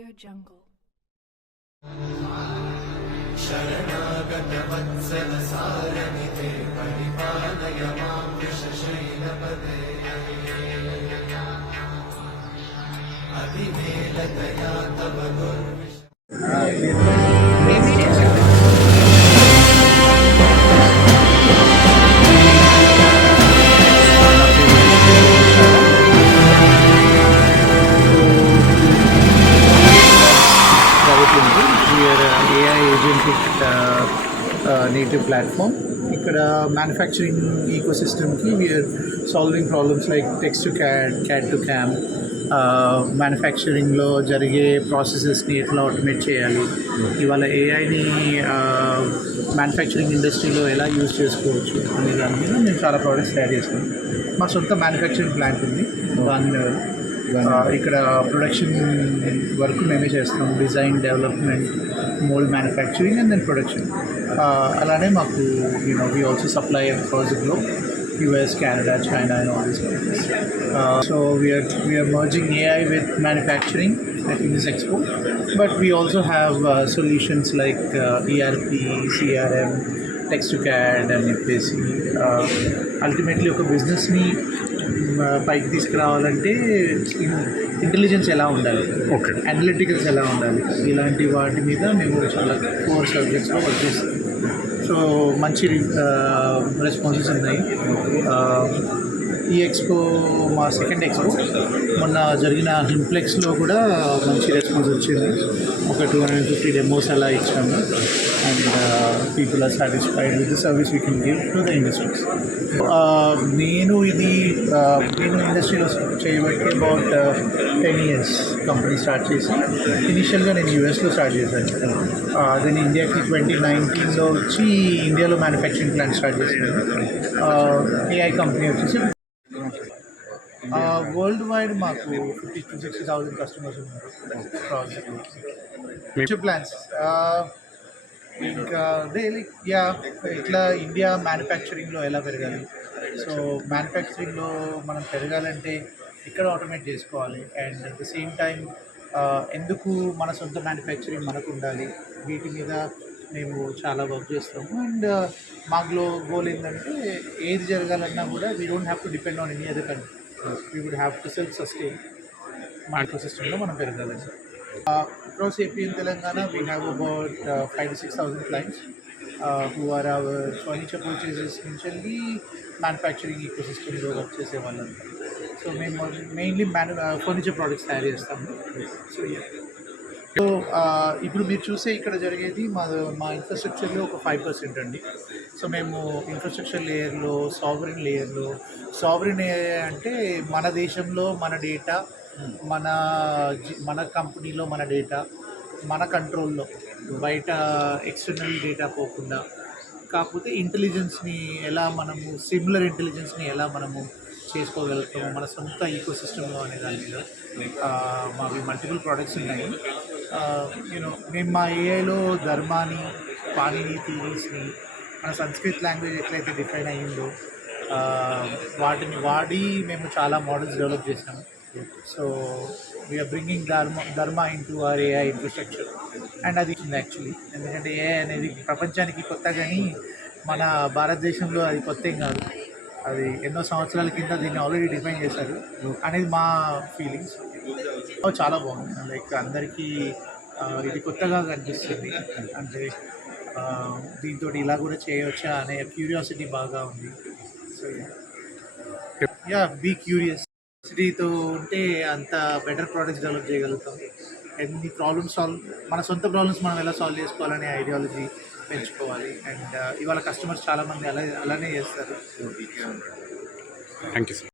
AudioJungle. शरणागत वत्सल सारनिधे परिपालय मां वृषशैलपदे अतिवेलतया तव दुर्विश native platform. Ikkada manufacturing ecosystem ki we are solving problems like text to CAD, CAD to CAM, manufacturing lo jarige processes ni etla automate cheyali. Ivala AI ni manufacturing industry lo ela use chesukovachu ane dani meeda మేము చాలా products తయారు చేస్తాం. మా సొంత manufacturing plant ఉంది గాంధీనగర్. ఇక్కడ production work మేమే చేస్తాం, design, development, mould manufacturing and then production. అలానే మాకు we also supply across the globe, US, Canada, China and all these countries. So we are merging AI with manufacturing in this expo, but we also have solutions like ERP, CRM, text to CAD and MPC. Ultimately ఒక బిజినెస్ని పైకి తీసుకురావాలంటే intelligence ఎలా ఉండాలి, okay, అనలిటికల్స్ ఎలా ఉండాలి, ఇలాంటి వాటి మీద మేము చాలా కోర్ సబ్జెక్ట్స్లో వర్క్ చేస్తాం. సో మంచి రెస్పాన్సెస్ ఉన్నాయి. ఈ ఎక్స్పో మా సెకండ్ ఎక్స్పో మొన్న జరిగిన హింప్లెక్స్లో కూడా మంచి రెస్పాన్స్ వచ్చింది. ఒక 250 డెమోస్ అలా ఇచ్చాము and people are satisfied with the service we can give to the industries. నేను ఇండస్ట్రీలో చేయబట్టి అబౌట్ 10 years కంపెనీ స్టార్ట్ చేసి, ఇనిషియల్గా నేను యూఎస్లో స్టార్ట్ చేశాను. దెన్ ఇండియాకి 2019లో వచ్చి ఇండియాలో మ్యానుఫ్యాక్చరింగ్ ప్లాంట్ స్టార్ట్ చేశాను. ఏఐ కంపెనీ వచ్చేసి వరల్డ్ వైడ్ మాకు 50,000 to 60,000 కస్టమర్స్ ఉన్నారు. ఫ్యూచర్ ప్లాన్స్ ఇంకా ఇట్లా ఇండియా మ్యానుఫ్యాక్చరింగ్లో ఎలా పెరగాలి, సో మ్యానుఫ్యాక్చరింగ్లో మనం పెరగాలంటే ఇక్కడ ఆటోమేట్ చేసుకోవాలి and at the same time ఎందుకు మన సొంత మ్యానుఫ్యాక్చరింగ్ మనకు ఉండాలి, వీటి మీద మేము చాలా వర్క్ చేస్తాము. అండ్ మా గోల్ ఏంటంటే ఏది జరగాలన్నా కూడా we don't have to depend on any other country, we would have to self sustain. మా ఎకోసిస్టంలో మనం పెరగాలి. Across AP in Telangana, we have about 5,000 to 6,000 clients who are our furniture purchases, essentially manufacturing ecosystem లో work చేసే వాళ్ళంతా. So మేము mainly furniture products తయారు చేస్తాము. సో ఇప్పుడు మీరు చూసే ఇక్కడ జరిగేది మా ఇన్ఫ్రాస్ట్రక్చర్లో ఒక 5% అండి. సో మేము ఇన్ఫ్రాస్ట్రక్చర్ లేయర్లో, సావరిన్ ఏరియా అంటే మన దేశంలో మన డేటా, మన కంపెనీలో మన డేటా మన కంట్రోల్లో, బయట ఎక్స్టర్నల్ డేటా పోకుండా, కాకపోతే ఇంటెలిజెన్స్ని ఎలా మనము సిమిలర్ ఇంటెలిజెన్స్ని ఎలా మనము చేసుకోగలుగుతాము మన సొంత ఈకోసిస్టంలో అనే దాని మీద మావి మల్టిపుల్ ప్రోడక్ట్స్ ఉన్నాయి. మేము మా ఏఐలో ధర్మాని, పాణిని థియరీస్ని, మన సంస్కృత్ లాంగ్వేజ్ ఎట్లయితే డిఫైన్ అయ్యిందో వాటిని వాడి మేము చాలా మోడల్స్ డెవలప్ చేసాము. సో వీఆర్ బ్రింగింగ్ ధర్మ into hour AI infrastructure and అది యాక్చువల్లీ ఎందుకంటే ఏఐ అనేది ప్రపంచానికి కొత్త, కానీ మన భారతదేశంలో అది కొత్త ఏం కాదు, అది ఎన్నో సంవత్సరాల కింద దీన్ని ఆల్రెడీ డిఫైన్ చేశారు అనేది మా ఫీలింగ్స్. చాలా బాగుంది, లైక్ అందరికీ ఇది కొత్తగా కనిపిస్తుంది. అంటే దీంతో ఇలా కూడా చేయవచ్చా అనే క్యూరియాసిటీ బాగా ఉంది. So be curious. సిటీతో ఉంటే అంత బెటర్ ప్రోడక్ట్స్ డెవలప్ చేయగలుగుతాం. ఎన్ని ప్రాబ్లమ్స్ మన సొంత ప్రాబ్లమ్స్ మనం ఎలా సాల్వ్ చేసుకోవాలనే ఐడియాలజీ పెంచుకోవాలి. అండ్ ఇవాళ కస్టమర్స్ చాలామంది అలానే చేస్తారు. Thank you sir.